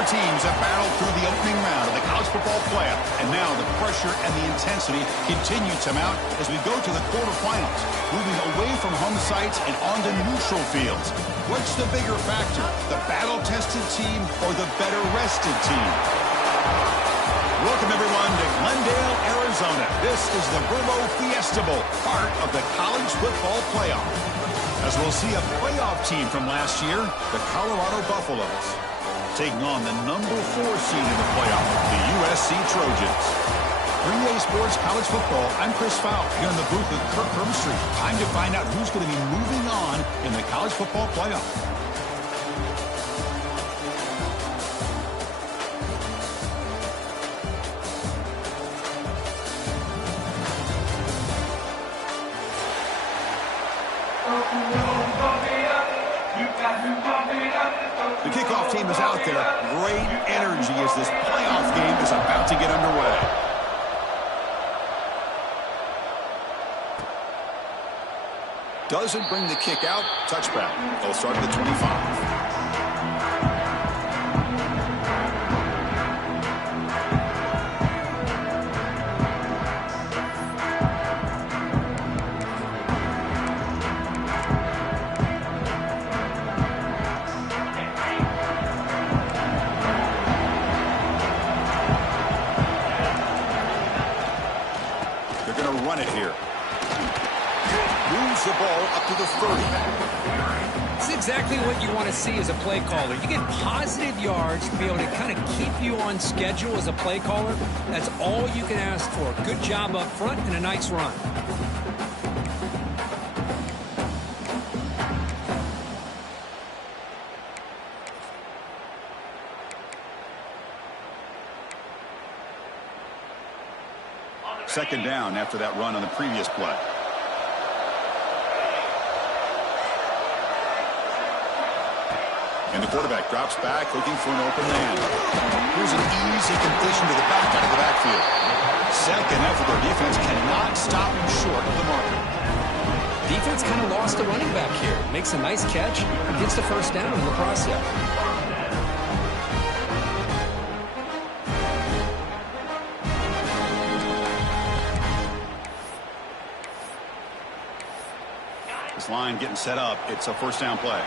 Four teams have battled through the opening round of the college football playoff, and now the pressure and the intensity continue to mount as we go to the quarterfinals, moving away from home sites and onto neutral fields. What's the bigger factor, the battle-tested team or the better-rested team? Welcome, everyone, to Glendale, Arizona. This is the Verbo Fiesta Bowl, part of the college football playoff. As we'll see a playoff team from last year, the Colorado Buffaloes, taking on the number 4 seed in the playoff, the USC Trojans. 3A Sports College Football, I'm Chris Fowle, here in the booth with Kirk Hermstreet. Time to find out who's going to be moving on in the college football playoff. The kickoff team is out there. Great energy as this playoff game is about to get underway. Doesn't bring the kick out. Touchback. They'll start at the 25. Run it here. Moves the ball up to the 30. It's exactly what you want to see as a play caller. You get positive yards to be able to kind of keep you on schedule as a play caller. That's all you can ask for. Good job up front and a nice run. Second down after that run on the previous play. And the quarterback drops back looking for an open man. Here's an easy completion to the back out of the backfield. Second effort, their defense cannot stop him short of the marker. Defense kind of lost the running back here. Makes a nice catch, gets the first down in the process. Line getting set up. It's a first down play.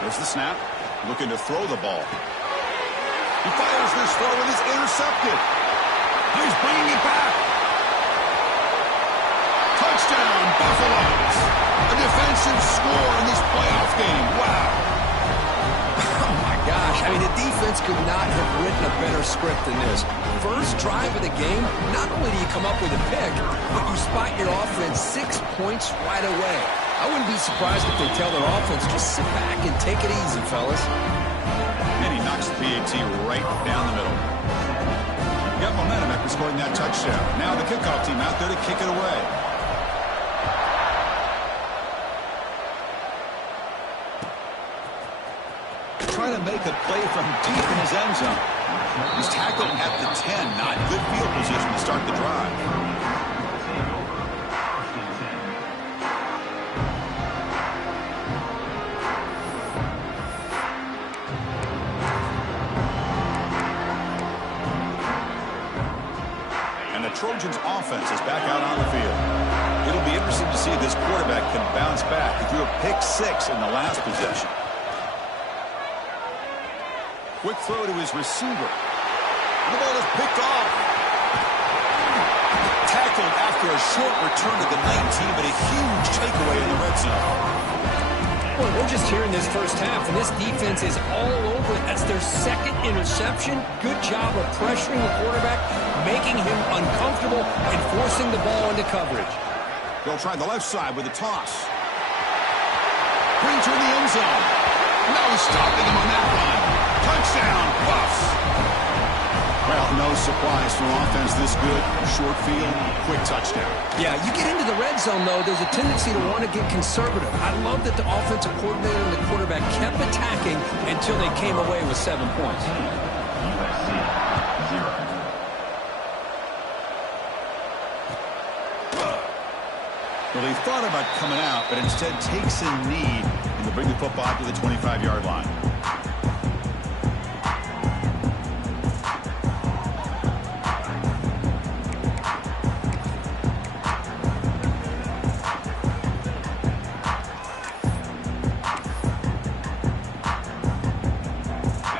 There's the snap. Looking to throw the ball. He fires this throw and is intercepted. He's bringing it back. Touchdown, Buffaloes. A defensive score in this playoff game. Wow. Oh, my gosh. I mean, the defense could not have written a better script than this. First drive of the game, not only do you come up with a pick, but you spot your offense 6 points right away. I wouldn't be surprised if they tell their offense, just sit back and take it easy, fellas. And he knocks the PAT right down the middle. Got momentum after scoring that touchdown. Now the kickoff team out there to kick it away. Trying to make a play from deep in his end zone. He's tackled at the 10. Not good field position to start the drive. And the Trojans' offense is back out on the field. It'll be interesting to see if this quarterback can bounce back. He threw a pick 6 in the last possession. Quick throw to his receiver. The ball is picked off. Tackled after a short return to the 19, but a huge takeaway in the red zone. Well, we're just here in this first half, and this defense is all over it. That's their second interception. Good job of pressuring the quarterback, making him uncomfortable, and forcing the ball into coverage. They'll try the left side with a toss. Brings her in the end zone. No stopping him on that run. Touchdown, Buffs. Well, no surprise from offense this good. Short field, quick touchdown. Yeah, you get into the red zone, though, there's a tendency to want to get conservative. I love that the offensive coordinator and the quarterback kept attacking until they came away with 7 points. Well, he thought about coming out, but instead takes a knee and they'll bring the football to the 25-yard line.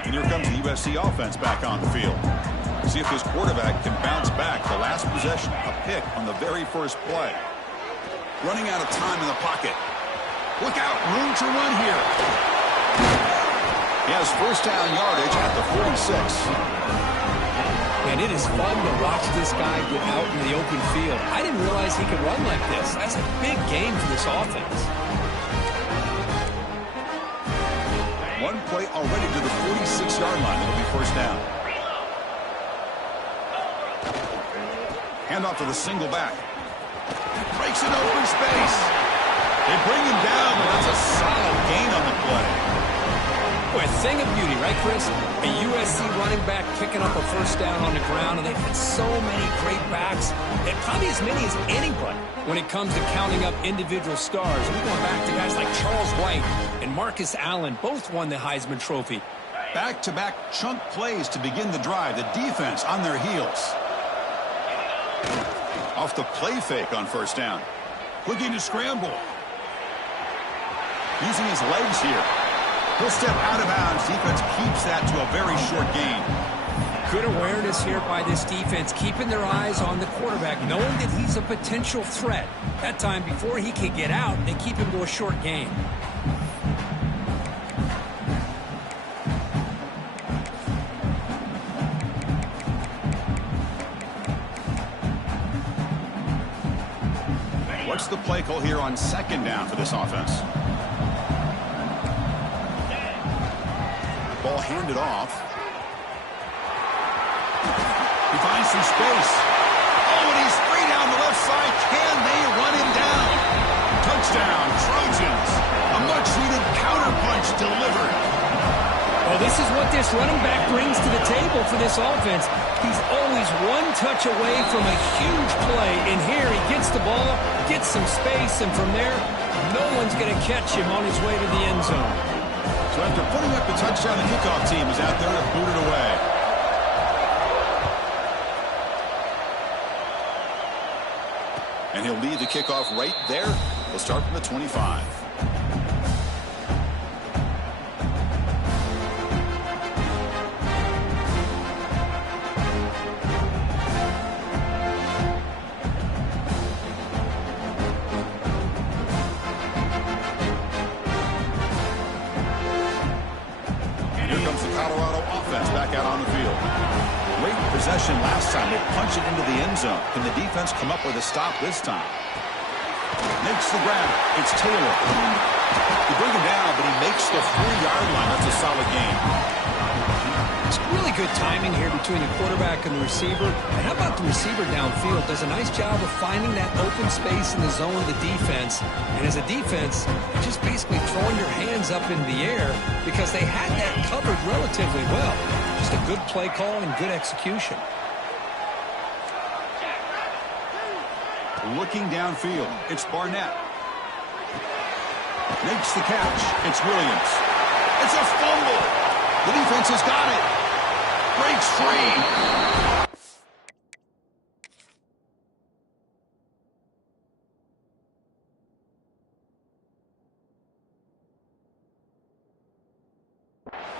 And here comes the USC offense back on the field. See if this quarterback can bounce back. The last possession, a pick on the very first play. Running out of time in the pocket. Look out, room to run here. He has first down yardage at the 46. And it is fun to watch this guy get out in the open field. I didn't realize he could run like this. That's a big game for this offense. One play already to the 46-yard line. It'll be first down. Hand off to the single back. Breaks in open space. They bring him down, but that's a solid gain on the play. Boy, a thing of beauty, right, Chris? A USC running back picking up a first down on the ground, and they've had so many great backs, and probably as many as anybody when it comes to counting up individual stars. We're going back to guys like Charles White and Marcus Allen. Both won the Heisman Trophy. Back-to-back chunk plays to begin the drive. The defense on their heels. Off the play fake on first down. Looking to scramble. Using his legs here. He'll step out of bounds. Defense keeps that to a very short gain. Good awareness here by this defense, keeping their eyes on the quarterback, knowing that he's a potential threat. That time, before he can get out, they keep him to a short gain. What's the play call here on second down for this offense? Ball handed off. He finds some space. Oh, and he's free down the left side. Can they run him down? Touchdown, Trojans. A much-needed counterpunch delivered. Well, this is what this running back brings to the table for this offense. He's always one touch away from a huge play. And here he gets the ball, gets some space, and from there, no one's going to catch him on his way to the end zone. So after putting up the touchdown, the kickoff team is out there to boot it away. And he'll lead the kickoff right there. He'll start from the 25. Last time they punched it into the end zone. Can the defense come up with a stop this time? Makes the grab. It's Taylor. They bring him down, but he makes the 4-yard line. That's a solid gain. It's really good timing here between the quarterback and the receiver. And how about the receiver downfield? Does a nice job of finding that open space in the zone of the defense. And as a defense, you're just basically throwing your hands up in the air because they had that covered relatively well. Just a good play call and good execution. Looking downfield, it's Barnett. Makes the catch. It's Williams. It's a fumble. The defense has got it. Breaks free.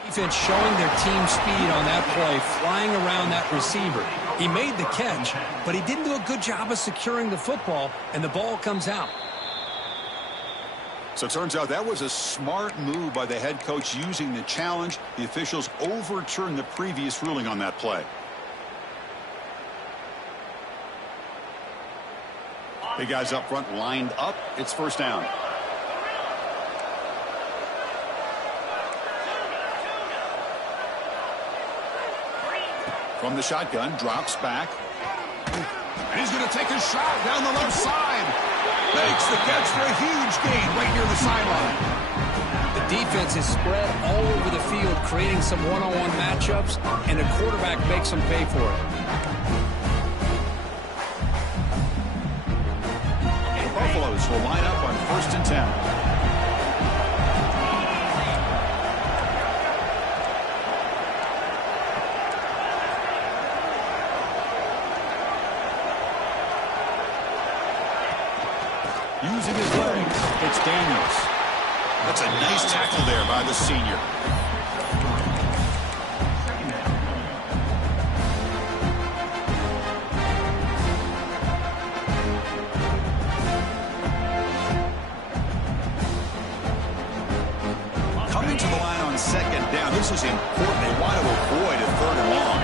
Defense showing their team speed on that play, flying around that receiver. He made the catch, but he didn't do a good job of securing the football, and the ball comes out. So it turns out that was a smart move by the head coach using the challenge. The officials overturned the previous ruling on that play. Big guys up front lined up. It's first down. From the shotgun, drops back. And he's going to take a shot down the left side. Makes the catch for a huge gain right near the sideline. The defense is spread all over the field, creating some one-on-one matchups, and the quarterback makes them pay for it. The Buffaloes will line up on 1st and 10. Using his legs, it's Daniels. That's a nice tackle there by the senior. Coming to the line on second down. This is important. They want to avoid a third and long.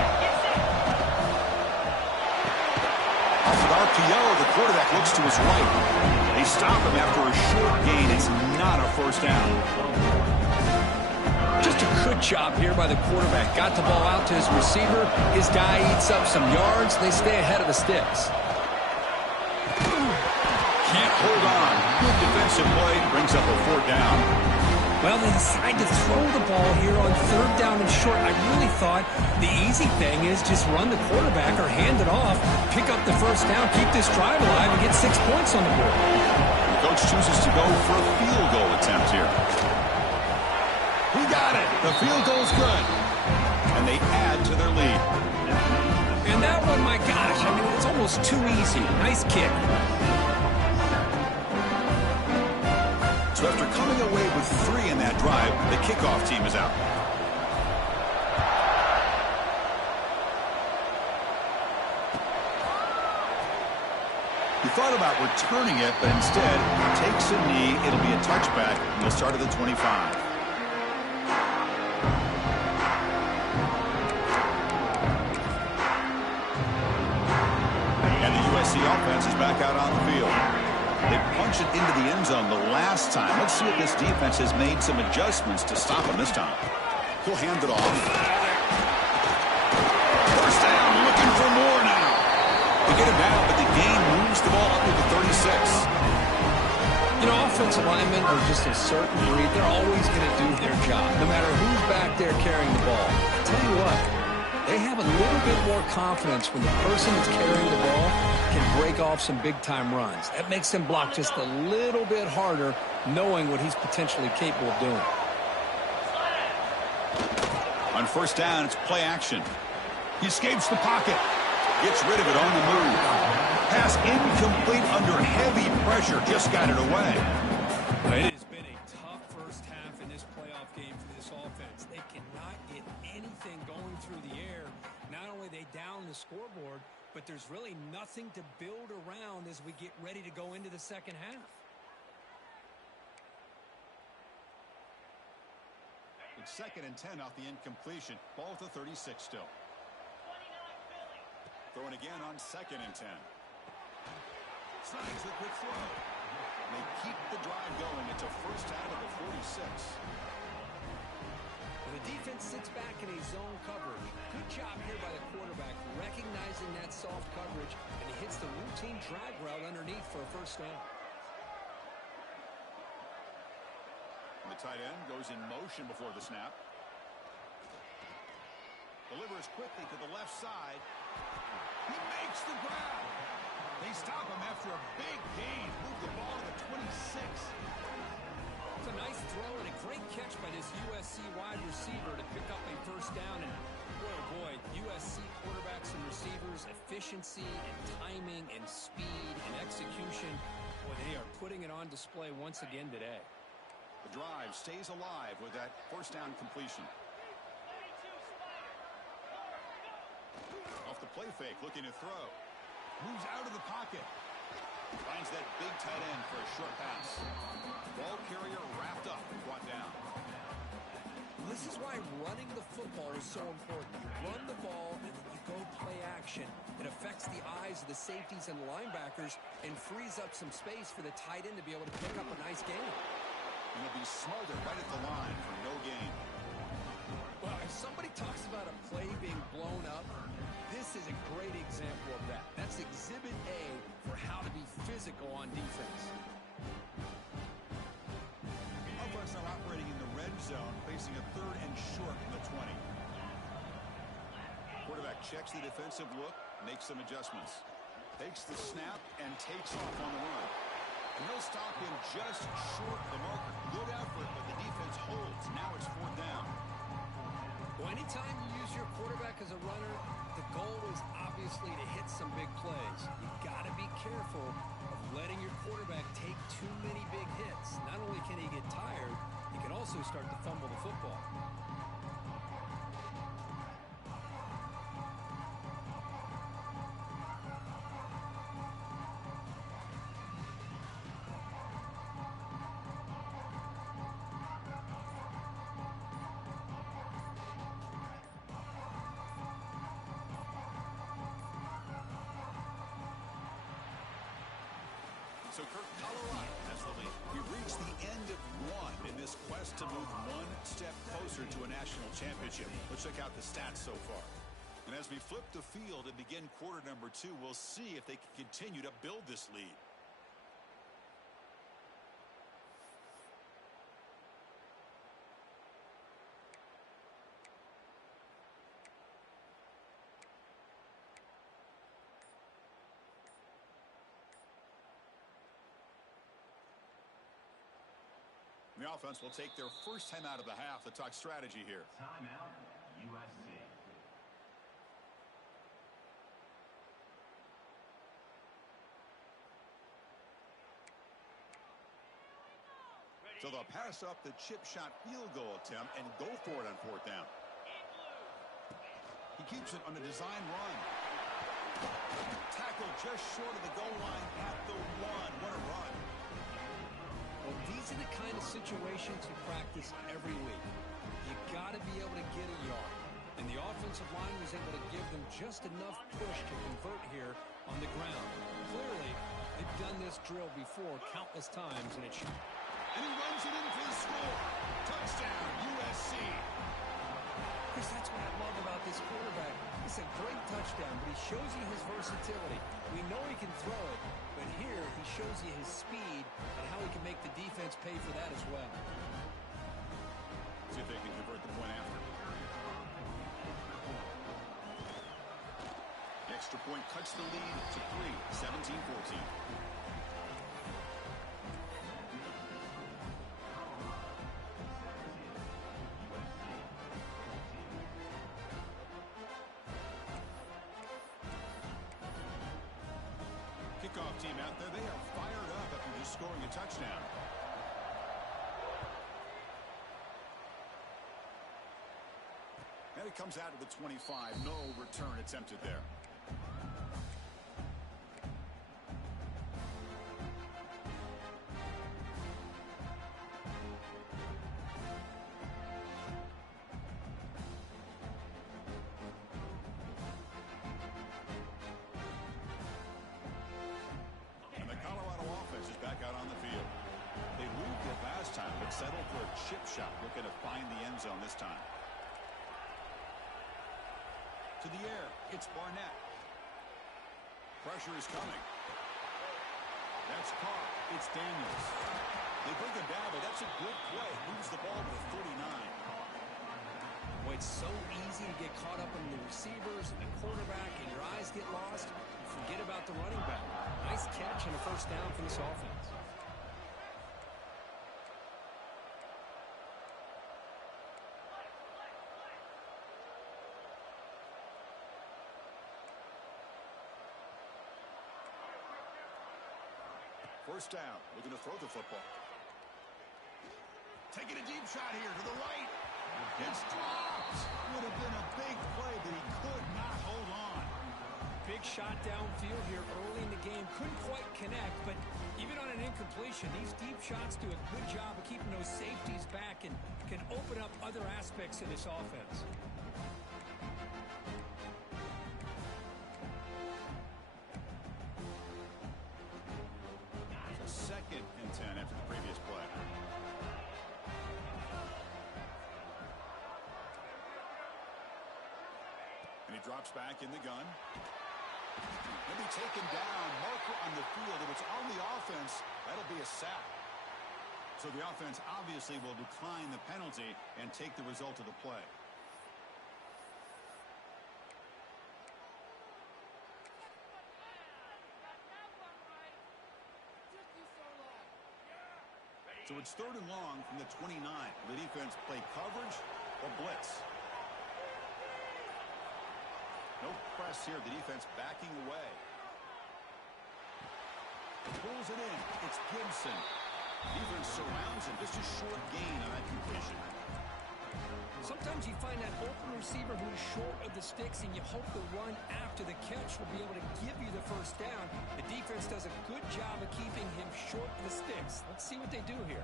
Off an RPO, the quarterback looks to his right. They stop him after a short gain. It's not a first down. Just a good job here by the quarterback. Got the ball out to his receiver. His guy eats up some yards. They stay ahead of the sticks. Can't hold on. Good defensive play. Brings up a fourth down. Well, they decide to throw the ball here on third down and short. I really thought the easy thing is just run the quarterback or hand it off, pick up the first down, keep this drive alive, and get 6 points on the board. The coach chooses to go for a field goal attempt here. He got it. The field goal's good. And they add to their lead. And that one, my gosh, I mean, it's almost too easy. Nice kick. So after coming away with 3 in that drive, the kickoff team is out. He thought about returning it, but instead takes a knee. It'll be a touchback, and they'll start at the 25. And the USC offense is back out on the field. They punched it into the end zone the last time. Let's see if this defense has made some adjustments to stop him this time. He'll hand it off. First down, looking for more now. They get him down, but the game moves the ball up to the 36. You know, offensive linemen are just a certain breed. They're always going to do their job, no matter who's back there carrying the ball. I'll tell you what, they have a little bit more confidence when the person that's carrying the ball can break off some big-time runs. That makes them block just a little bit harder, knowing what he's potentially capable of doing. On first down, it's play action. He escapes the pocket. Gets rid of it on the move. Pass incomplete under heavy pressure. Just got it away. It has been a tough first half in this playoff game for this offense. They cannot get anything going through the air. Not only are they down the scoreboard, but there's really nothing to build around as we get ready to go into the second half. It's 2nd and 10 off the incompletion. Ball at the 36 still. Throwing again on 2nd and 10. Slides the quick throw. They keep the drive going. It's a first out of the 46. The defense sits back in a zone coverage. Good job here by the quarterback, recognizing that soft coverage, and he hits the routine drag route underneath for a first down. And the tight end goes in motion before the snap. Delivers quickly to the left side. He makes the grab. They stop him after a big gain. Move the ball to the 26. It's a nice throw and a great catch by this USC wide receiver to pick up a first down. And boy, oh boy, USC quarterbacks and receivers, efficiency and timing and speed and execution. Boy, they are putting it on display once again today. The drive stays alive with that first down completion. Off the play fake, looking to throw. Moves out of the pocket. Finds that big tight end for a short pass. Ball carrier wrapped up and brought down. This is why running the football is so important. You run the ball and then you go play action. It affects the eyes of the safeties and the linebackers and frees up some space for the tight end to be able to pick up a nice gain. And he'll be smothered right at the line for no gain. Well, if somebody talks about a play being blown up, this is a great example of that. That's Exhibit A for how to be physical on defense. Offense now operating in the red zone, facing a 3rd and short from the 20. Quarterback checks the defensive look, makes some adjustments. Takes the snap and takes off on the run. And he'll stop him just short of the marker. Good effort, but the defense holds. Now it's 4th down. Well, anytime you use your quarterback as a runner, the goal is obviously to hit some big plays. You got to be careful of letting your quarterback take too many big hits. Not only can he get tired, he can also start to fumble the football. So Kirk, Colorado has the lead. We've reached the end of one in this quest to move one step closer to a national championship. Let's check out the stats so far. And as we flip the field and begin quarter number 2, we'll see if they can continue to build this lead. The offense will take their first time out of the half to talk strategy here. Timeout, USC. So they'll pass up the chip shot field goal attempt and go for it on 4th down. He keeps it on a design run. Tackle just short of the goal line at the 1. What a run. Well, these are the kind of situations you practice every week. You got to be able to get a yard. And the offensive line was able to give them just enough push to convert here on the ground. Clearly, they've done this drill before countless times, and it should. And he runs it in for the score. Touchdown, USC. Chris, that's what I love about this quarterback. It's a great touchdown, but he shows you his versatility. We know he can throw it, but here he shows you his speed and how he can make the defense pay for that as well. See if they can convert the point after. Extra point cuts the lead to 3, 17-14. Kickoff team out there, they are fired up after just scoring a touchdown. And it comes out to the 25. No return attempted there. Back out on the field. They moved it last time, but settled for a chip shot, looking to find the end zone this time. To the air, it's Barnett. Pressure is coming. That's Carr. It's Daniels. They bring him down, but that's a good play. Moves the ball to the 39. Boy, it's so easy to get caught up in the receivers and the quarterback, and your eyes get lost. Forget about the running back. Nice catch and a first down for this offense. First down, looking to throw the football. Taking a deep shot here to the right. It's dropped. Would have been a big play, but he could not hold on. Big shot downfield here early in the game. Couldn't quite connect, but even on an incompletion, these deep shots do a good job of keeping those safeties back and can open up other aspects of this offense. So 2nd and 10 after the previous play. And he drops back in the gun. He'll be taken down. Marker on the field. If it's on the offense, that'll be a sack. So the offense obviously will decline the penalty and take the result of the play. So it's 3rd and long from the 29. The defense play coverage or blitz. No pressure. press here. The defense backing away. Pulls it in. It's Gibson. Defense surrounds him. Just a short gain on that completion. Sometimes you find that open receiver who's short of the sticks, and you hope the run after the catch will be able to give you the first down. The defense does a good job of keeping him short of the sticks. Let's see what they do here.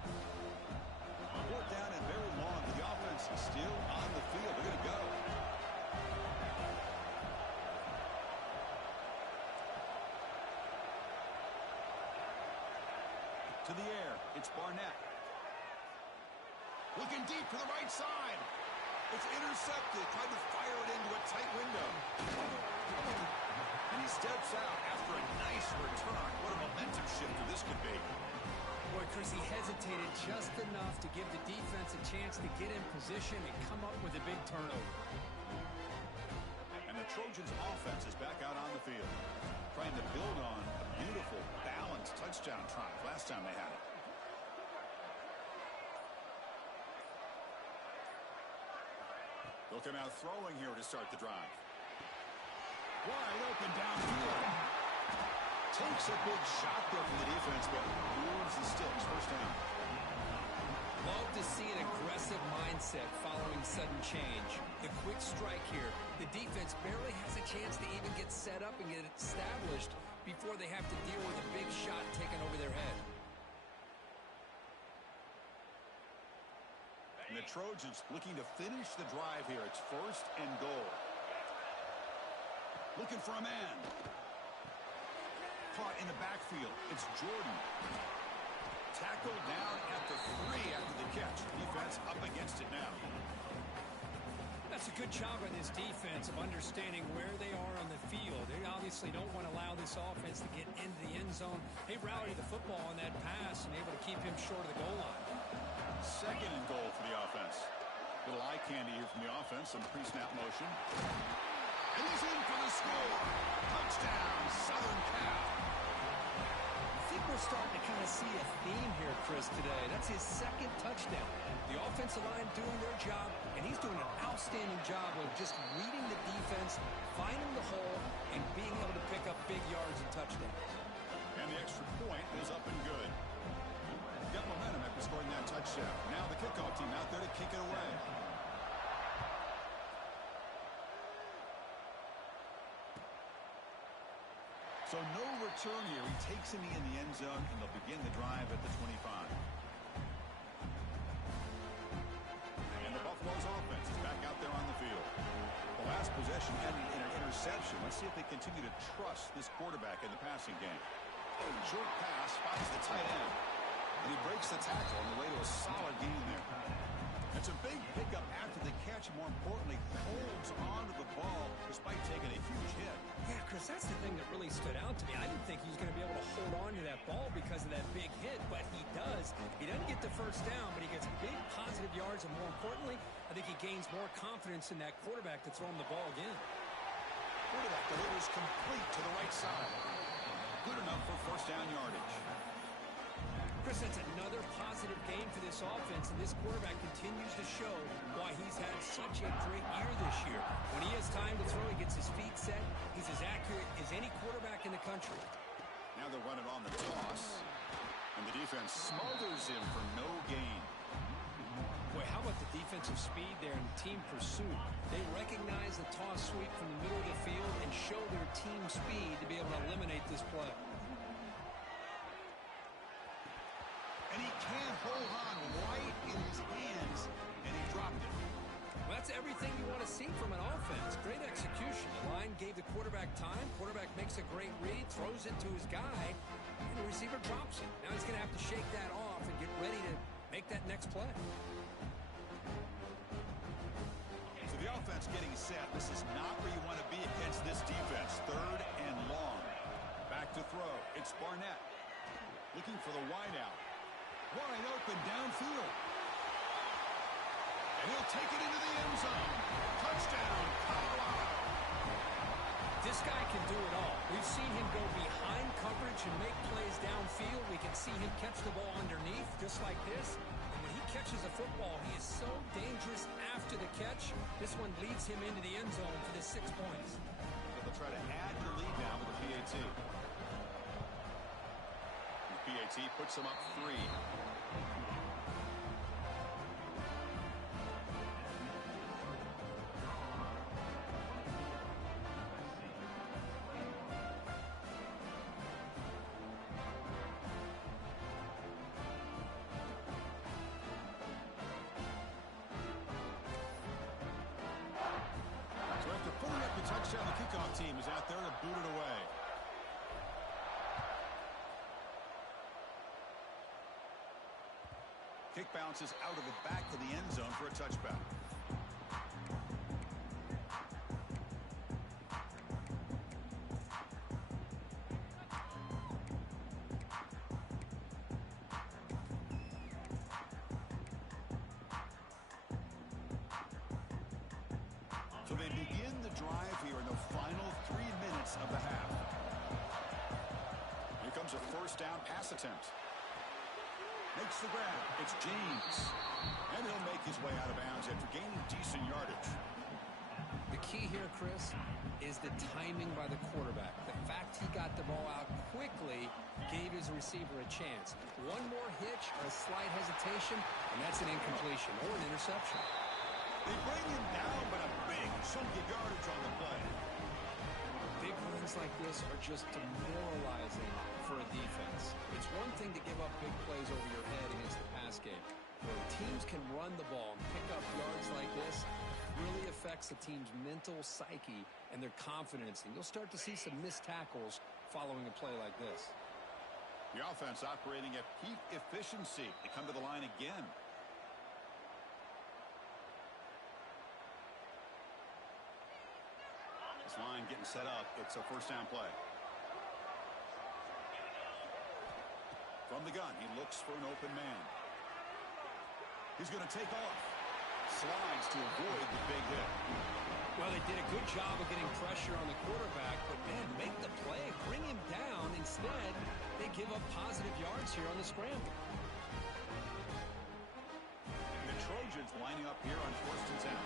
Fourth down and very long, but the offense is still on the field. They're going to go. To the air, it's Barnett. Looking deep to the right side. It's intercepted. Tried to fire it into a tight window. And he steps out after a nice return. What a momentum shifter this could be. Boy, Chris, he hesitated just enough to give the defense a chance to get in position and come up with a big turnover. And the Trojans' offense is back out on the field, trying to build on a beautiful, balanced touchdown drive last time they had it. They'll come out throwing here to start the drive. Wide open downfield. Takes a big shot there from the defense, but moves the sticks. First down. Love to see an aggressive mindset following sudden change. The quick strike here. The defense barely has a chance to even get set up and get established before they have to deal with a big shot taken over their head. And the Trojans looking to finish the drive here. It's first and goal. Looking for a man. Caught in the backfield. It's Jordan. Tackled down at the 3 after the catch. Defense up against it now. That's a good job by this defense of understanding where they are on the field. They obviously don't want to allow this offense to get into the end zone. They rallied the football on that pass and able to keep him short of the goal line. Second and goal for the offense. Little eye candy here from the offense. Some pre-snap motion. And he's in for the score. Touchdown, Southern Cal. I think we're starting to kind of see a theme here, Chris, today. That's his second touchdown. The offensive line doing their job, and he's doing an outstanding job of just reading the defense, finding the hole, and being able to pick up big yards and touchdowns. And the extra point is up and good. Got momentum after scoring that touchdown. Now the kickoff team out there to kick it away. So no return here. He takes him in the end zone, and they'll begin the drive at the 25. And the Buffalo's offense is back out there on the field. The last possession ended in an interception. Let's see if they continue to trust this quarterback in the passing game. Short pass finds the tight end. And he breaks the tackle on the way to a solid gain there. It's a big pickup after the catch, and more importantly, holds onto the ball despite taking a huge hit. Yeah, Chris, that's the thing that really stood out to me. I didn't think he was going to be able to hold on to that ball because of that big hit, but he does. He doesn't get the first down, but he gets big positive yards, and more importantly, I think he gains more confidence in that quarterback to throw him the ball again. Quarterback delivers complete to the right side. Good enough for first down yardage. Chris, that's another positive game for this offense, and this quarterback continues to show why he's had such a great year this year. When he has time to throw, he gets his feet set. He's as accurate as any quarterback in the country. Now they'll run it on the toss, and the defense smothers him for no gain. Boy, how about the defensive speed there and team pursuit? They recognize the toss sweep from the middle of the field and show their team speed to be able to eliminate this play. And he can't hold on right in his hands, and he dropped it. Well, that's everything you want to see from an offense. Great execution. The line gave the quarterback time. Quarterback makes a great read, throws it to his guy, and the receiver drops it. Now he's going to have to shake that off and get ready to make that next play. So the offense getting set. This is not where you want to be against this defense. Third and long. Back to throw. It's Barnett. Looking for the wideout. Wide open downfield. And he'll take it into the end zone. Touchdown, Colorado. This guy can do it all. We've seen him go behind coverage and make plays downfield. We can see him catch the ball underneath, just like this. And when he catches a football, he is so dangerous after the catch. This one leads him into the end zone for the 6 points. The try to add to the lead now with the PAT. The PAT puts them up 3. Touchdown, the kickoff team is out there to boot it away. Kick bounces out of the back of the end zone for a touchback. So they begin the drive here in the final 3 minutes of the half. Here comes a first down pass attempt. Makes the grab. It's James. And he'll make his way out of bounds after gaining decent yardage. The key here, Chris, is the timing by the quarterback. The fact he got the ball out quickly gave his receiver a chance. One more hitch or a slight hesitation, and that's an incompletion or an interception. They bring him down, but a big chunk of yardage on the play. Big runs like this are just demoralizing for a defense. It's one thing to give up big plays over your head against the pass game. When teams can run the ball and pick up yards like this, it really affects the team's mental psyche and their confidence. And you'll start to see some missed tackles following a play like this. The offense operating at peak efficiency. They come to the line again. This line getting set up. It's a first down play. From the gun, he looks for an open man. He's going to take off. Slides to avoid the big hit. Well, they did a good job of getting pressure on the quarterback, but, man, make the play. Bring him down. Instead, they give up positive yards here on the scramble. The Trojans lining up here on 1st and 10.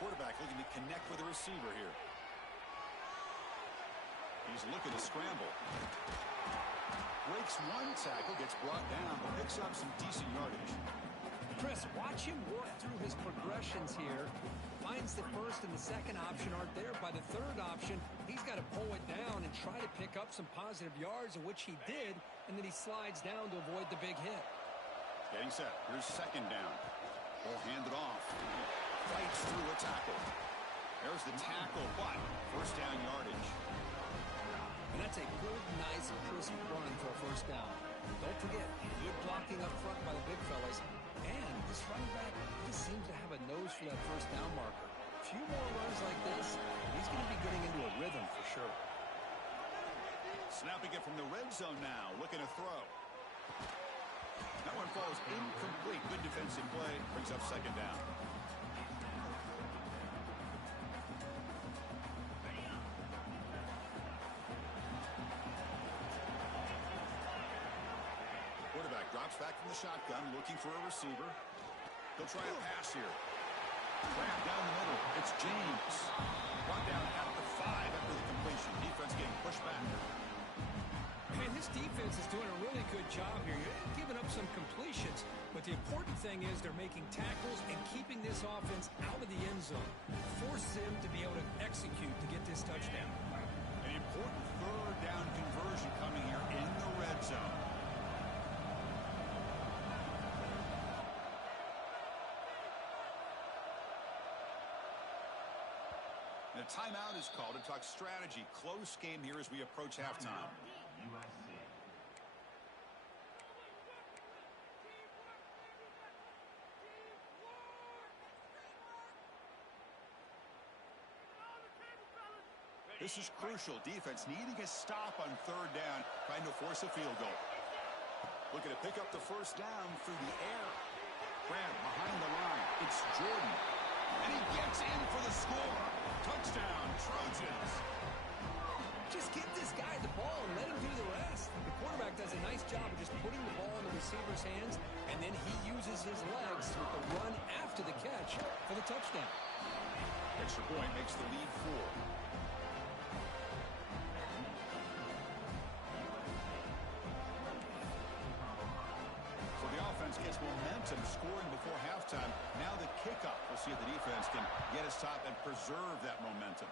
Quarterback looking to connect with a receiver here. He's looking to scramble. Breaks one tackle, gets brought down, but picks up some decent yardage. Chris, watch him work through his progressions here. Finds the first and the second option aren't there. By the third option, he's got to pull it down and try to pick up some positive yards, of which he did, and then he slides down to avoid the big hit. Getting set. Here's second down. Ball handed off. Fights through a tackle. There's the tackle, but first down yardage. And that's a good, nice, crisp run for a first down. Don't forget, good blocking up front by the big fellas. And this running back just seems to have a nose for that first down marker. A few more runs like this, and he's going to be getting into a rhythm for sure. Snapping it from the red zone now, looking to throw. That one falls incomplete. Good defensive play, brings up second down. Quarterback drops back from the shotgun, looking for a receiver. He'll try a pass here. Wrap down the middle. It's James. Brought down at the 5 after the completion. Defense getting pushed back. Man, this defense is doing a really good job here. You're giving up some completions, but the important thing is they're making tackles and keeping this offense out of the end zone. Force them to be able to execute to get this touchdown. An important third down conversion coming here in the red zone. And a timeout is called to talk strategy. Close game here as we approach halftime. USC. This is crucial. Defense needing a stop on third down, trying to force a field goal. Looking to pick up the first down through the air. Grab behind the line. It's Jordan. And he gets in for the score. Touchdown, Trojans. Just give this guy the ball and let him do the rest. The quarterback does a nice job of just putting the ball in the receiver's hands, and then he uses his legs with the run after the catch for the touchdown. Extra point makes the lead 4. Offense gets momentum scoring before halftime. Now the kickoff. We'll see if the defense can get a stop and preserve that momentum.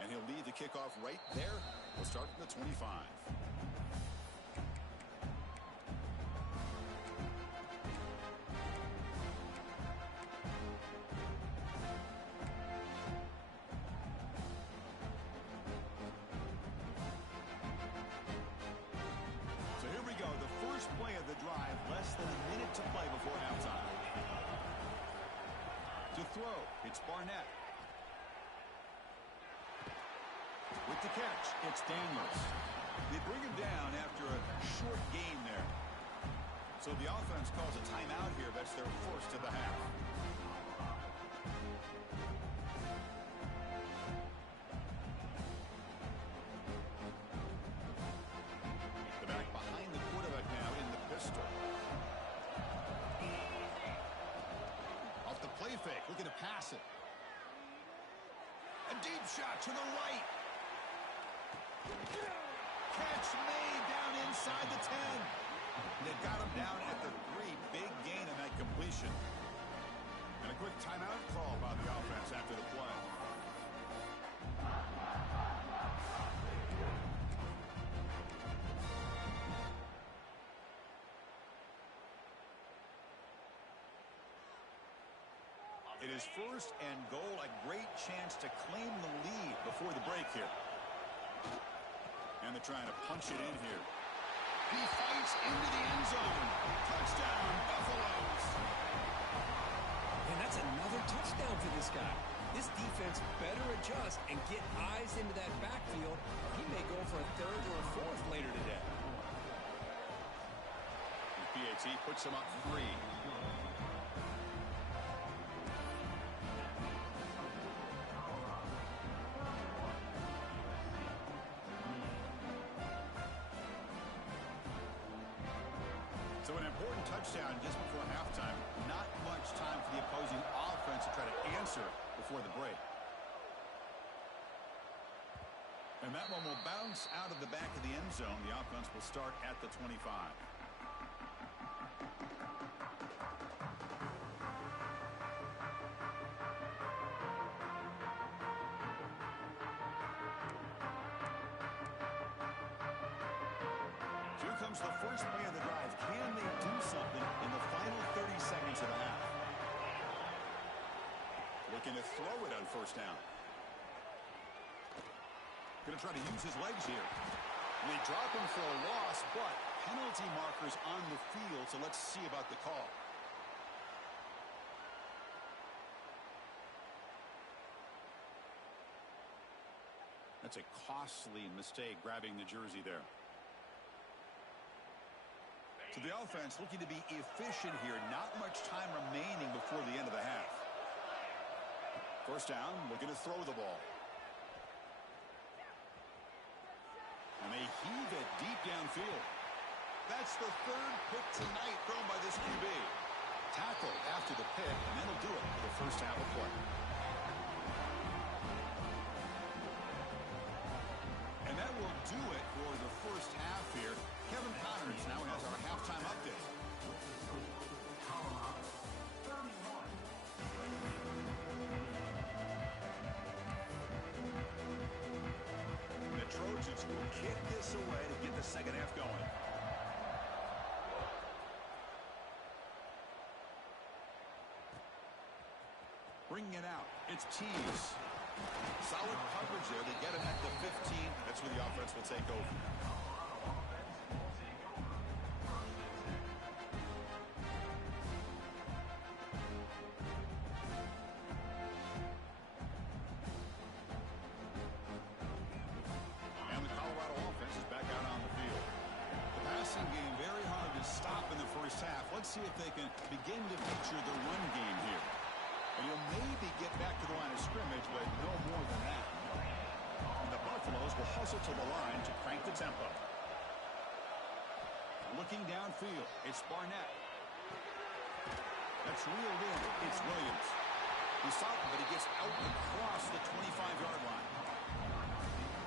And he'll lead the kickoff right there. We'll start from the 25. Play of the drive, less than a minute to play before halftime. To throw, it's Barnett. With the catch, it's Daniels. They bring him down after a short game there. So the offense calls a timeout here. That's their first of the half. Off the play fake, looking to pass it. A deep shot to the right. Catch made down inside the 10. They got him down at the 3. Big gain in that completion. And a quick timeout call by the offense after the play. It is first and goal, a great chance to claim the lead before the break here. And they're trying to punch it in here. He fights into the end zone. Touchdown, Buffaloes. And that's another touchdown for this guy. This defense better adjust and get eyes into that backfield. He may go for a 3rd or a 4th later today. PAT puts him up 3. So an important touchdown just before halftime. Not much time for the opposing offense to try to answer before the break. And that one will bounce out of the back of the end zone. The offense will start at the 25. The first play of the drive. Can they do something in the final 30 seconds of the half? Looking to throw it on first down. Going to try to use his legs here. And they drop him for a loss, but penalty markers on the field, so let's see about the call. That's a costly mistake, grabbing the jersey there. So the offense looking to be efficient here. Not much time remaining before the end of the half. First down, looking to throw the ball. And they heave it deep downfield. That's the 3rd pick tonight thrown by this QB. Tackle after the pick, and that'll do it for the first half of play. And that will do it for the first half here. Kevin Connors now has our halftime update. The Trojans will kick this away to get the second half going. Bringing it out, it's Tees. Solid coverage there. They get him at the 15. That's where the offense will take over. And the Colorado offense is back out on the field. The passing game very hard to stop in the first half. Let's see if they can begin to feature the run game here. And he'll maybe get back to the line of scrimmage, but no more than that. And the Buffaloes will hustle to the line to crank the tempo. Looking downfield, it's Barnett. That's reeled in. It's Williams. He stopped him, but he gets out across the 25-yard line.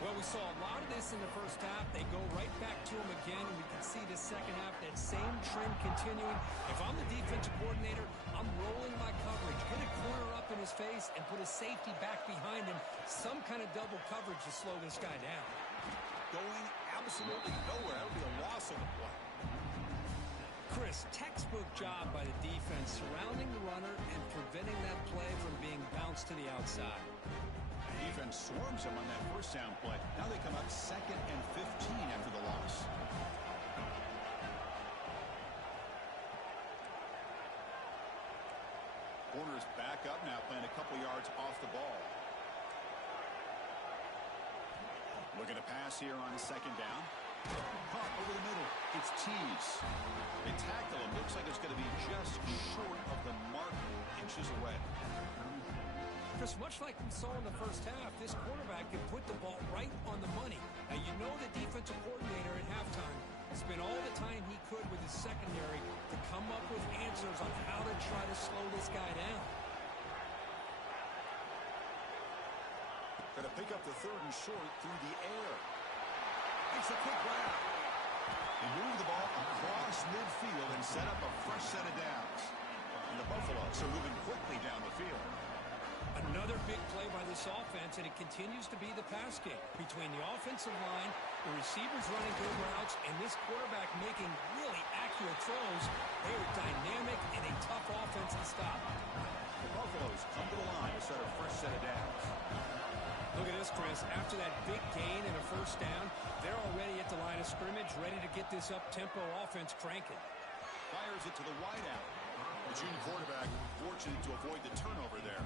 Well, we saw a lot of this in the first half. They go right back to him again, and we can see the second half, that same trend continuing. If I'm the defensive coordinator, I'm rolling my coverage, get a corner up in his face, and put a safety back behind him. Some kind of double coverage to slow this guy down. Going absolutely nowhere. That would be a loss on the play. Chris, textbook job by the defense, surrounding the runner and preventing that play from being bounced to the outside. Defense swarms him on that first down play. Now they come up 2nd and 15 after the loss. Corner's back up now, playing a couple yards off the ball. Looking to pass here on 2nd down. Caught over the middle. It's Tees. They tackle him. Looks like it's going to be just short of the mark, inches away. Chris, much like we saw in the first half, this quarterback can put the ball right on the money. Now, you know the defensive coordinator at halftime spent all the time he could with his secondary to come up with answers on how to try to slow this guy down. Going to pick up the 3rd and short through the air. It's a quick route. He moved the ball across midfield and set up a fresh set of downs. And the Buffaloes are moving quickly down the field. Another big play by this offense, and it continues to be the pass game. Between the offensive line, the receivers running good routes, and this quarterback making really accurate throws, they are dynamic and a tough offense to stop. The Buffaloes come to the line to set a fresh set of downs. Look at this, Chris. After that big gain and a first down, they're already at the line of scrimmage, ready to get this up-tempo offense cranking. Fires it to the wideout. The junior quarterback fortunate to avoid the turnover there.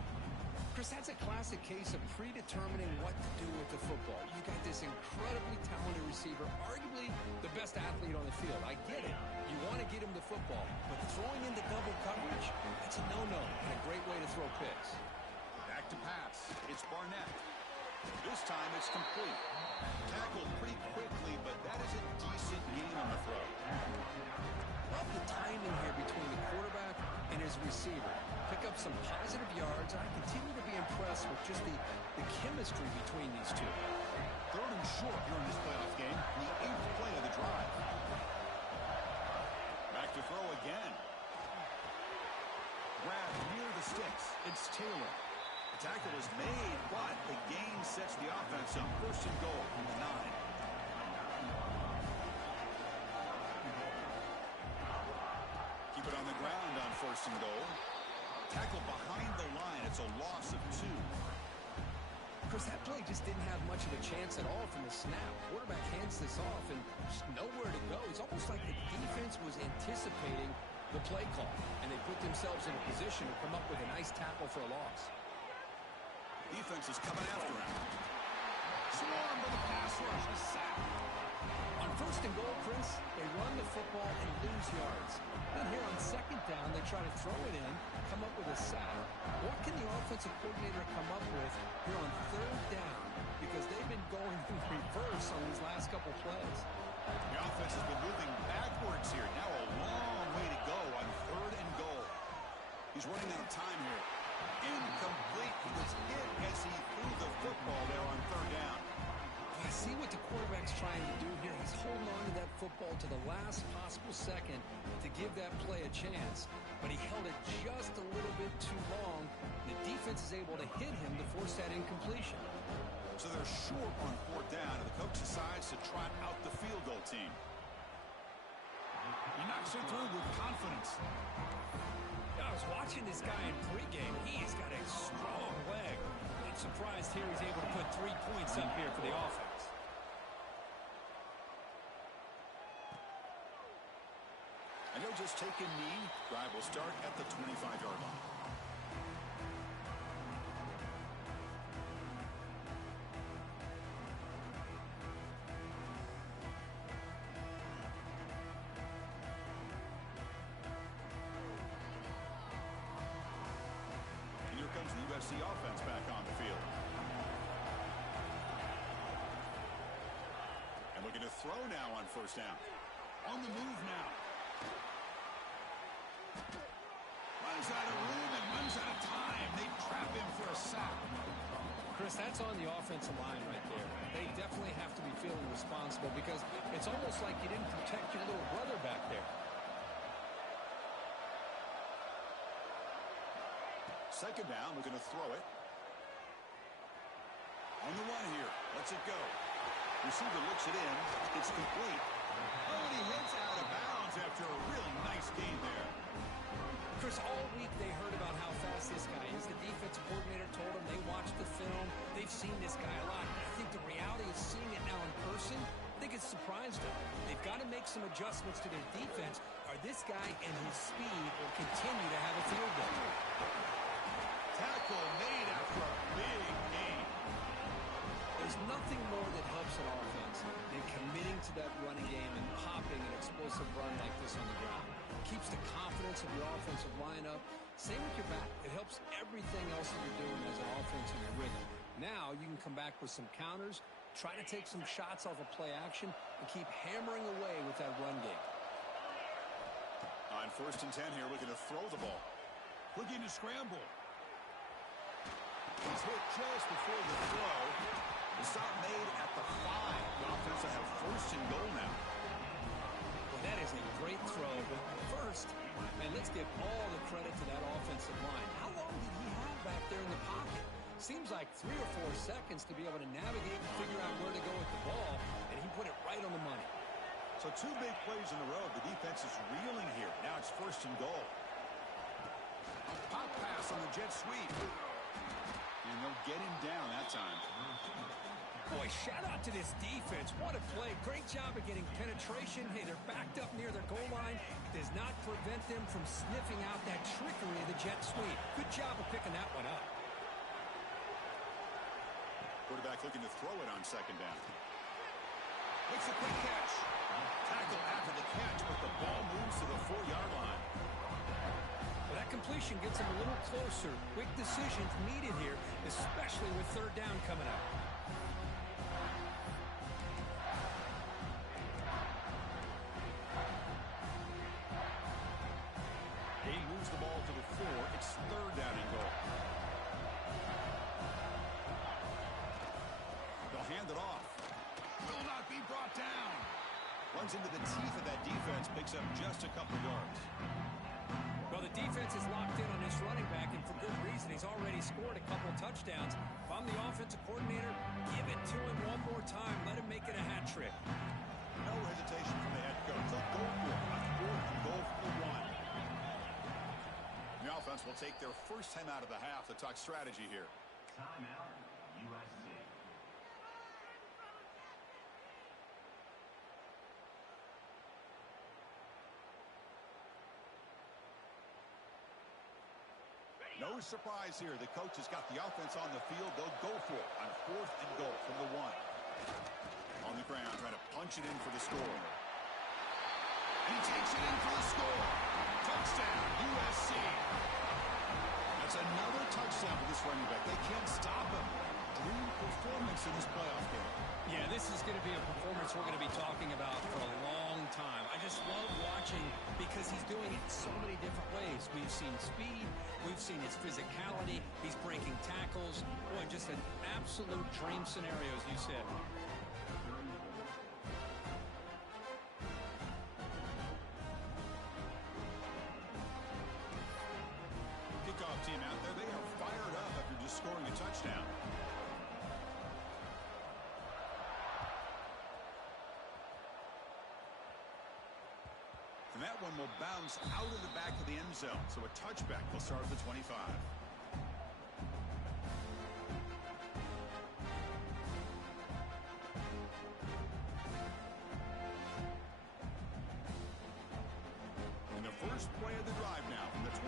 Chris, that's a classic case of predetermining what to do with the football. You got this incredibly talented receiver, arguably the best athlete on the field. I get it. You want to get him the football, but throwing into double coverage, that's a no-no and a great way to throw picks. Back to pass. It's Barnett. This time it's complete. Tackled pretty quickly, but that is a decent gain on the throw. Love the timing here between the quarterback and his receiver. Pick up some positive yards, and I continue to be impressed with just the chemistry between these two. 3rd and short here in this playoff game, the 8th play of the drive. Back to throw again. Grab near the sticks. It's Taylor. The tackle is made, but the gain sets the offense up. 1st and goal from the 9. Keep it on the ground on 1st and goal. Tackle behind the line. It's a loss of 2. Chris, that play just didn't have much of a chance at all from the snap. Quarterback hands this off and just nowhere to go. It's almost like the defense was anticipating the play call, and they put themselves in a position to come up with a nice tackle for a loss. Defense is coming after him. Swarmed by the pass rush. A sack. On 1st and goal, Chris, they run the football and lose yards. Then here on 2nd down, they try to throw it in, come up with a sack. What can the offensive coordinator come up with here on 3rd down? Because they've been going in reverse on these last couple plays. The offense has been moving backwards here. Now a long way to go on 3rd and goal. He's running out of time here. Incomplete. He was hit as he threw the football there on 3rd down. I see what the quarterback's trying to do here. He's holding on to that football to the last possible second to give that play a chance. But he held it just a little bit too long. The defense is able to hit him to force that incompletion. So they're short on 4th down, and the coach decides to trot out the field goal team. He knocks it through with confidence. I was watching this guy in pregame. He's got a strong leg. I'm surprised here he's able to put 3 points up here for the offense. And he'll just take a knee. Drive will start at the 25-yard line. Here comes the USC offense back on the field. And looking to throw now on 1st down. On the move now. Runs out of room and runs out of time. and they trap him for a sack. Chris, that's on the offensive line right there. They definitely have to be feeling responsible because it's almost like you didn't protect your little brother back there. Second down, looking to throw it. On the run here, lets it go. Receiver looks it in. It's complete. Oh, and he hits out of bounds after a really nice game there. Chris, all week they heard about how fast this guy is. The defensive coordinator told them they watched the film. They've seen this guy a lot. I think the reality is seeing it now in person, I think it's surprised them. They've got to make some adjustments to their defense, or this guy and his speed will continue to have a field day. Tackle made after a big game. There's nothing more that helps an offense than committing to that running game and popping an explosive run like this on the ground. Keeps the confidence of your offensive lineup. Same with your back. It helps everything else that you're doing as an offense in your rhythm. Now you can come back with some counters, try to take some shots off of play action, and keep hammering away with that run game. On 1st and 10 here, looking to throw the ball. Looking to scramble. He's hit just before the throw. The stop made at the 5. The offense will have 1st and goal now. Well, that is a great throw. But first, man, let's give all the credit to that offensive line. How long did he have back there in the pocket? Seems like 3 or 4 seconds to be able to navigate and figure out where to go with the ball, and he put it right on the money. So 2 big plays in a row. The defense is reeling here. Now it's 1st and goal. A pop pass on the jet sweep. And they'll get him down that time. Boy, shout out to this defense. What a play. Great job of getting penetration. Hey, they're backed up near their goal line. Does not prevent them from sniffing out that trickery of the jet sweep. Good job of picking that one up. Quarterback looking to throw it on 2nd down. Makes a quick catch. Tackle after the catch, but the ball moves to the 4-yard line. Well, that completion gets him a little closer. Quick decisions needed here, especially with 3rd down coming up. He moves the ball to the 4. It's 3rd down and goal. They'll hand it off. Will not be brought down. Runs into the teeth of that defense, picks up just a couple yards. Well, the defense is locked in on this running back, and for good reason. He's already scored a couple touchdowns. If I'm the offensive coordinator, give it to him one more time. Let him make it a hat trick. No hesitation from the head coach. They'll go for it on 4th and goal for the 1. The offense will take their first time out of the half to talk strategy here. Timeout, USC. No surprise here. The coach has got the offense on the field. They'll go for it on 4th and goal from the 1. On the ground, trying to punch it in for the score. And he takes it in for the score. Touchdown, USC. That's another touchdown for this running back. They can't stop him. Dream performance in this playoff game. Yeah, this is going to be a performance we're going to be talking about for a long time. I just love watching because he's doing it so many different ways. We've seen speed. We've seen his physicality. He's breaking tackles. Boy, just an absolute dream scenario, as you said. Kickoff team out there. They are fired up after just scoring a touchdown. And that one will bounce out of the back of the end zone. So a touchback will start at the 25. And the first play of the drive now from the 25.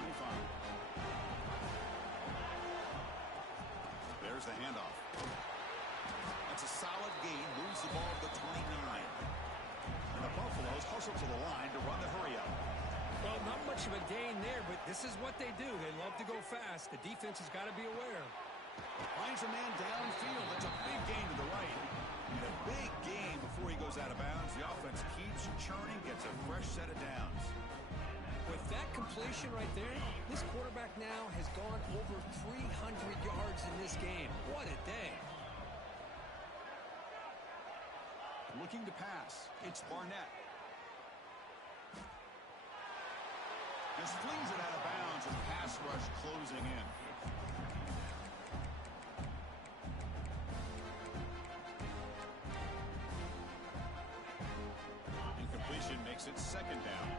There's the handoff. That's a solid gain. Moves the ball to the 29. And the Buffaloes hustle to the line to run the hurry-up. Well, not much of a gain there, but this is what they do. They love to go fast. The defense has got to be aware. Finds a man downfield. That's a big gain to the right. And a big gain before he goes out of bounds. The offense keeps churning, gets a fresh set of downs. Well, With that completion right there, this quarterback now has gone over 300 yards in this game. What a day. Looking to pass. It's Barnett. Just flings it out of bounds with pass rush closing in. Incompletion makes it second down.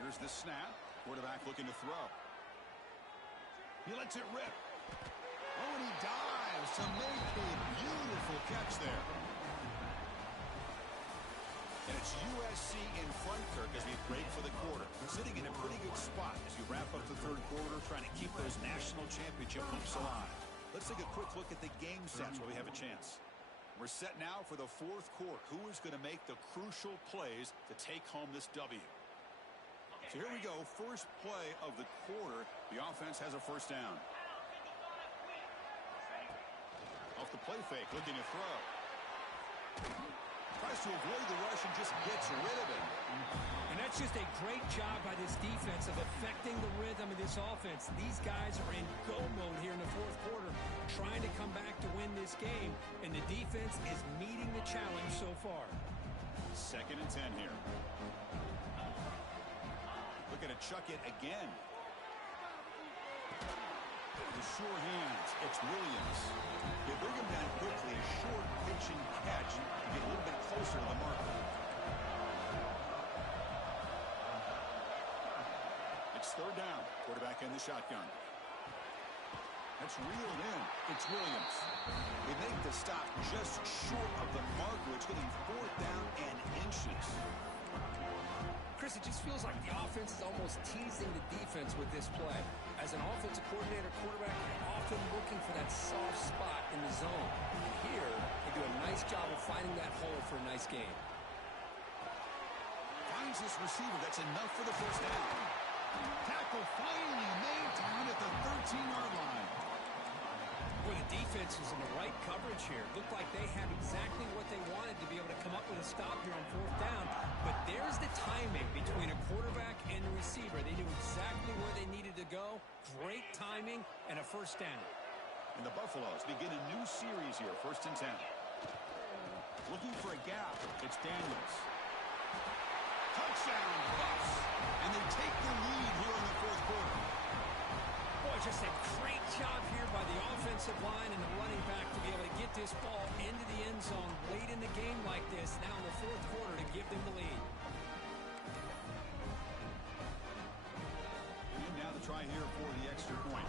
Here's the snap. Quarterback looking to throw. He lets it rip. Oh, and he dives to make a beautiful catch there. And it's USC in front, Kirk, as we break for the quarter. Sitting in a pretty good spot as you wrap up the third quarter, trying to keep those national championship hopes alive. Let's take a quick look at the game sets while we have a chance. We're set now for the fourth quarter. Who is going to make the crucial plays to take home this W? So here we go. First play of the quarter. The offense has a first down. Off the play fake, looking to throw. Tries to avoid the rush and just gets rid of it. And that's just a great job by this defense of affecting the rhythm of this offense. These guys are in go mode here in the fourth quarter, trying to come back to win this game, and the defense is meeting the challenge so far. 2nd and 10 here. Looking to chuck it again. The sure hands. It's Williams. They bring him down quickly. A short pitch and catch to get a little bit closer to the marker. It's third down. Quarterback in the shotgun. That's reeled in. It's Williams. They make the stop just short of the marker. It's getting 4th down and inches. Chris, it just feels like the offense is almost teasing the defense with this play. As an offensive coordinator, quarterback, you're often looking for that soft spot in the zone. And here, they do a nice job of finding that hole for a nice game. Finds this receiver. That's enough for the first down. Tackle finally made down at the 13-yard line. Boy, the defense was in the right coverage here. Looked like they had exactly what they wanted to be able to come up with a stop here on 4th down. But there's the timing between a quarterback and the receiver. They knew exactly where they needed to go. Great timing and a first down. And the Buffaloes begin a new series here, 1st and 10. Looking for a gap. It's Daniels. Touchdown, Buffs. And they take the lead here in the fourth quarter. Boy, just a great job here by the offensive line and the running back to be able to get this ball into the end zone late in the game like this, now in the fourth quarter, to give them the lead. And now the try here for the extra point.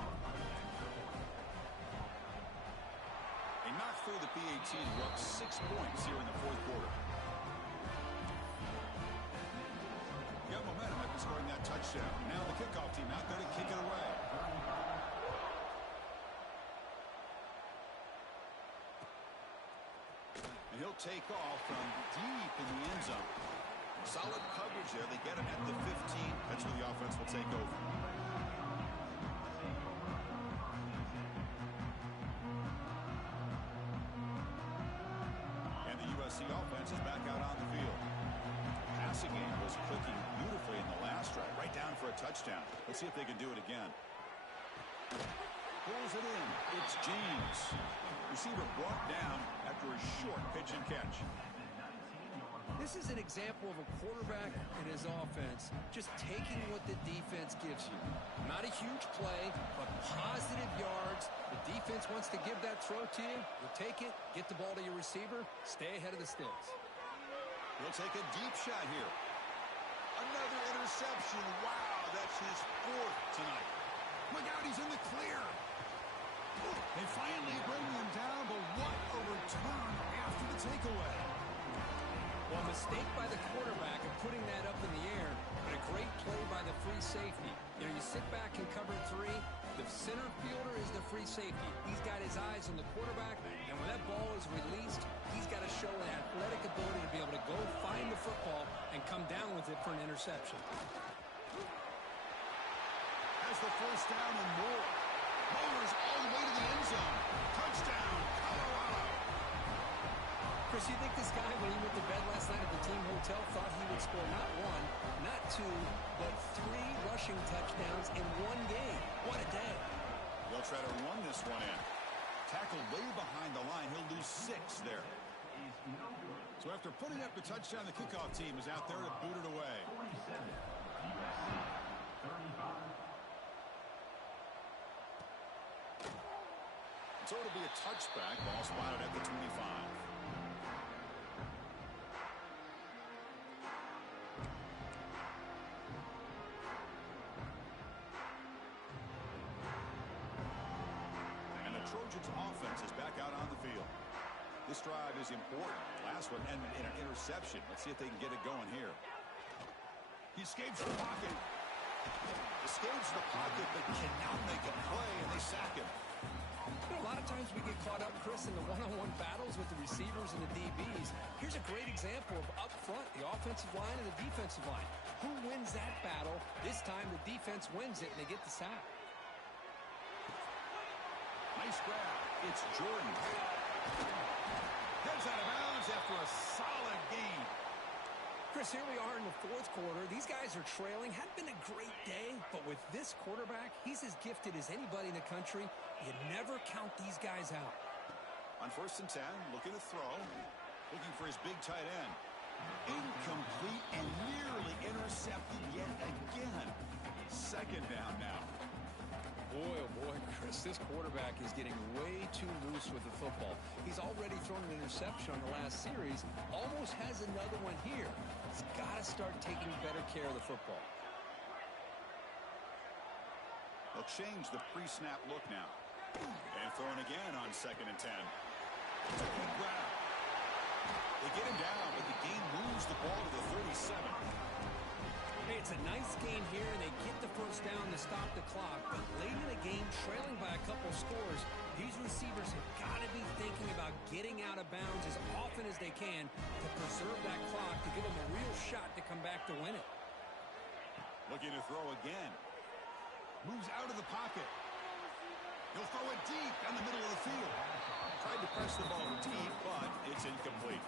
They knock through the PAT to go up 6 points here in the fourth quarter. Got momentum after scoring that touchdown. Now the kickoff team out there to kick it away. And he'll take off from deep in the end zone. Solid coverage there. They get him at the 15. That's where the offense will take over. And the USC offense is back out on the field. Passing game was clicking beautifully in the last drive, right down for a touchdown. Let's see if they can do it again. Pulls it in. It's James. Receiver brought down after a short pitch and catch. This is an example of a quarterback and his offense just taking what the defense gives you. Not a huge play, but positive yards. The defense wants to give that throw to you. You take it, get the ball to your receiver, stay ahead of the sticks. He'll take a deep shot here. Another interception. Wow, that's his 4th tonight. Look out, he's in the clear. They finally bring him down, but what a return after the takeaway. Well, a mistake by the quarterback of putting that up in the air, but a great play by the free safety. You know, you sit back and cover 3. The center fielder is the free safety. He's got his eyes on the quarterback, and when that ball is released, he's got to show an athletic ability to be able to go find the football and come down with it for an interception. Has the first down and more. Bowlers all the way to the end zone. Touchdown, Colorado. Chris, you think this guy, when he went to bed last night at the team hotel, thought he would score not one, not two, but 3 rushing touchdowns in one game? What a day. They'll try to run this one in. Tackled way behind the line. He'll lose 6 there. So after putting up the touchdown, the kickoff team is out there to boot it away. 47, USC, 35. So it'll be a touchback. Ball spotted at the 25. And the Trojans' offense is back out on the field. This drive is important. Last one ended in an interception. Let's see if they can get it going here. He escapes the pocket. Escapes the pocket, but cannot make a play, and they sack him. You know, a lot of times we get caught up, Chris, in the one-on-one battles with the receivers and the DBs. Here's a great example of up front, the offensive line and the defensive line. Who wins that battle? This time the defense wins it, and they get the sack. Nice grab. It's Jordan. Heads out of bounds after a solid gain. Chris, here we are in the 4th quarter. These guys are trailing. Hadn't been a great day, but with this quarterback, he's as gifted as anybody in the country. You never count these guys out. On 1st and 10, looking to throw. Looking for his big tight end. Incomplete and nearly intercepted yet again. 2nd down now. Boy, oh boy, Chris, this quarterback is getting way too loose with the football. He's already thrown an interception on the last series, almost has another one here. He's got to start taking better care of the football. They'll change the pre-snap look now. And throwing again on 2nd and 10. It's a good grab. They get him down, but the game moves the ball to the 37. Hey, it's a nice game here, and they get the 1st down to stop the clock. But late in the game, trailing by a couple scores, these receivers have got to be thinking about getting out of bounds as often as they can to preserve that clock to give them a real shot to come back to win it. Looking to throw again. Moves out of the pocket. He'll throw it deep down the middle of the field. Tried to press the ball deep, but it's incomplete.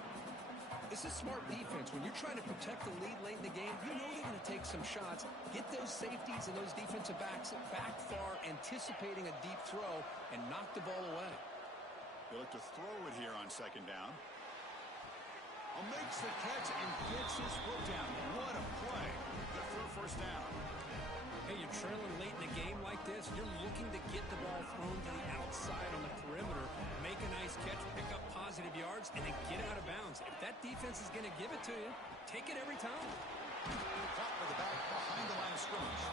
This is smart defense. When you're trying to protect the lead late in the game, you know they're going to take some shots. Get those safeties and those defensive backs back far, anticipating a deep throw, and knock the ball away. They look to throw it here on 2nd down. Makes the catch and gets his foot down. What a play. Good for a 1st down. Hey, you're trailing late in the game like this, you're looking to get the ball thrown to the outside on the perimeter, make a nice catch, pick up positive yards, and then get out of bounds. If that defense is going to give it to you, take it every time. Caught with the back behind the line of scrimmage.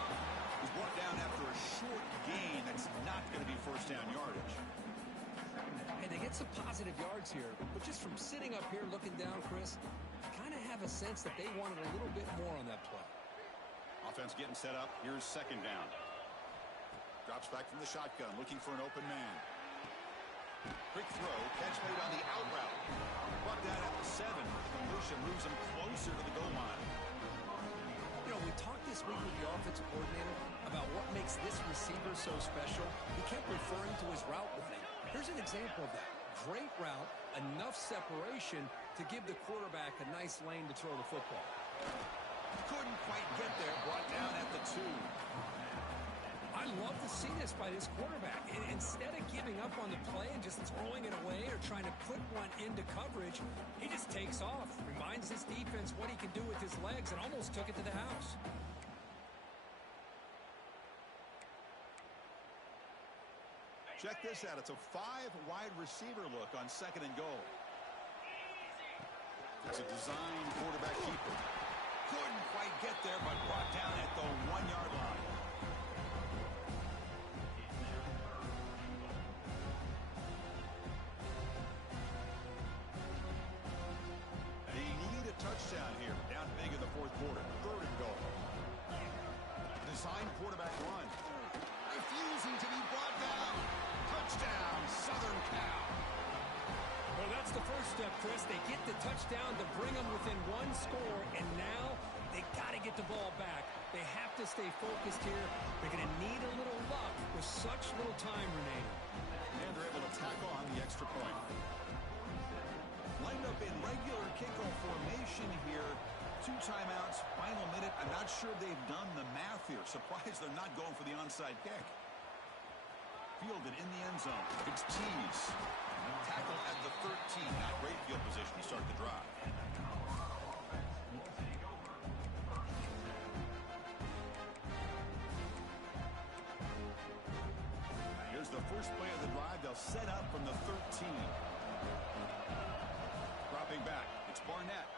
He's brought down after a short gain that's not going to be 1st down yardage. Hey, they get some positive yards here, but just from sitting up here looking down, Chris, kind of have a sense that they wanted a little bit more on that play. Offense getting set up. Here's 2nd down. Drops back from the shotgun, looking for an open man. Quick throw. Catch made on the out route. Brought down at the 7. The conversion moves him closer to the goal line. You know, we talked this week with the offensive coordinator about what makes this receiver so special. He kept referring to his route running. Here's an example of that. Great route, enough separation to give the quarterback a nice lane to throw the football. Couldn't quite get there. Brought down at the 2. I love to see this by this quarterback. And instead of giving up on the play and just throwing it away or trying to put one into coverage, he just takes off. Reminds this defense what he can do with his legs and almost took it to the house. Check this out. It's a 5-wide receiver look on 2nd and goal. It's a design quarterback keeper. Couldn't quite get there, but brought down at the 1-yard line. They need a touchdown here. Down big in the 4th quarter. 3rd and goal. Design quarterback run. Refusing to be brought down. Touchdown, Southern Cal. Well, that's the first step, Chris. They get the touchdown to bring them within 1 score, and now they got to get the ball back. They have to stay focused here. They're going to need a little luck with such little time remaining. And they're able to tackle on the extra point. Lined up in timeouts, final minute. I'm not sure they've done the math here. Surprised they're not going for the onside kick. Fielded in the end zone. It's Tees. Tackle at the 13. Not great field position to start the drive. Here's the first play of the drive. They'll set up from the 13. Dropping back. It's Barnett.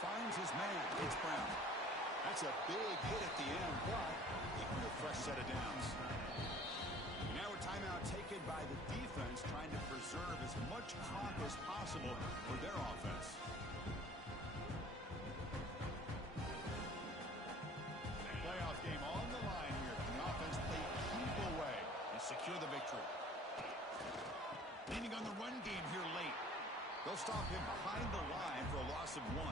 Finds his man. It's Brown. That's a big hit at the end, but he equal a fresh set of downs. And now a timeout taken by the defense, trying to preserve as much clock as possible for their offense. Playoff game on the line here. Can the offense play keep away and secure the victory? Leaning on the run game here late. They'll stop him behind the line for a loss of 1.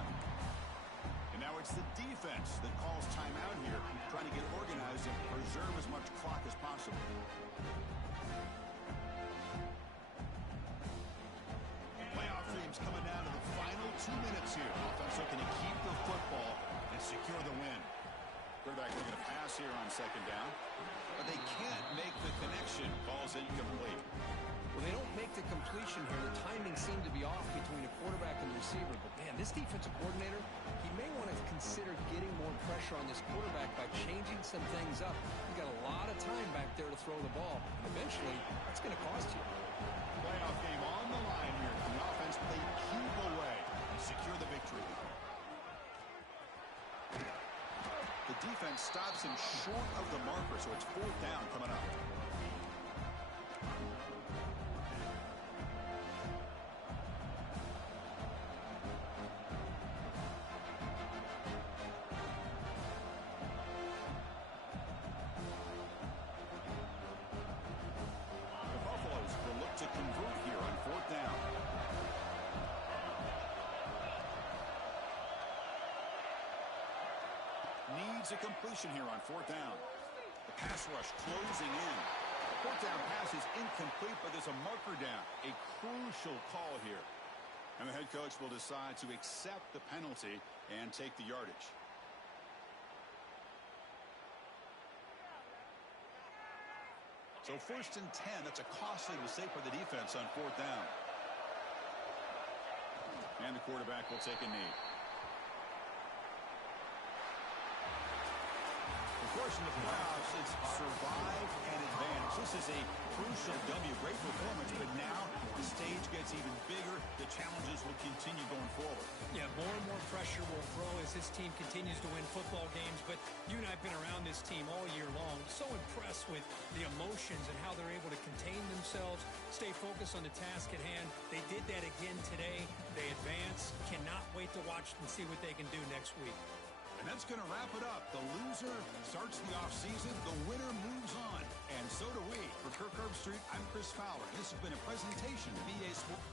And now it's the defense that calls timeout here, trying to get organized and preserve as much clock as possible. Playoff dreams coming down to the final 2 minutes here. Offense looking to keep the football and secure the win. Quarterback looking to pass here on second down, but they can't make the connection. Ball's incomplete. Well, they don't make the completion here. The timing seemed to be off between a quarterback and the receiver. But, man, this defensive coordinator, he may want to consider getting more pressure on this quarterback by changing some things up. He's got a lot of time back there to throw the ball. And eventually, that's going to cost you. Playoff game on the line here. Can the offense play keep away and secure the victory? The defense stops him short of the marker, so it's 4th down coming up. To convert here on 4th down. Needs a completion here on 4th down. The pass rush closing in. The 4th down pass is incomplete, but there's a marker down. A crucial call here. And the head coach will decide to accept the penalty and take the yardage. So 1st and 10, that's a costly mistake for the defense on 4th down. And the quarterback will take a knee. Of course, in the playoffs, it's survive and advance. This is a crucial W. Great performance, but now the stage gets even bigger. The challenges will continue going forward. Yeah, more and more pressure will grow as this team continues to win football games. But you and I have been around this team all year long. So impressed with the emotions and how they're able to contain themselves, stay focused on the task at hand. They did that again today. They advance. Cannot wait to watch and see what they can do next week. And that's going to wrap it up. The loser starts the offseason. The winner moves on. And so do we. For Kirk Herbstreit, I'm Chris Fowler. This has been a presentation of EA Sports.